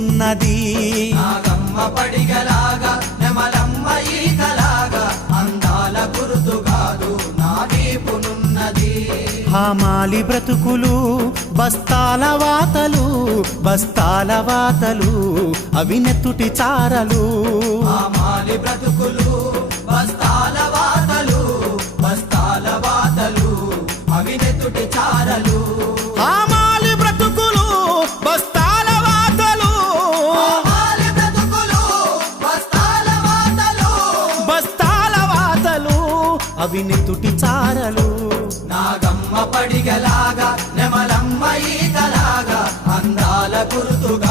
పునున్నది నాగమ్మ పడిగలాగా నెమలమ్మ ఈకలాగా అందాల గుర్తుగాదు నా వీపునున్నది హామాలి బ్రతుకులు బస్తాల వాతలు బస్తాల వాతలు అవి నెత్తుటి చారలు హామాలి బ్రతుకులు బస్తాల వాతలు బస్తాల వాతలు అవి నెత్తుటి చారలు హామాలి బ్రతుకులు బస్తాల వాతలు హామాలి బ్రతుకులు బస్తాల వాతలు బస్తాల వాతలు అవి నెత్తుటి చారలు నాగమ్మ పడిగలాగా నెమలమ్మ ఈకలాగా అందాల గుర్తుగా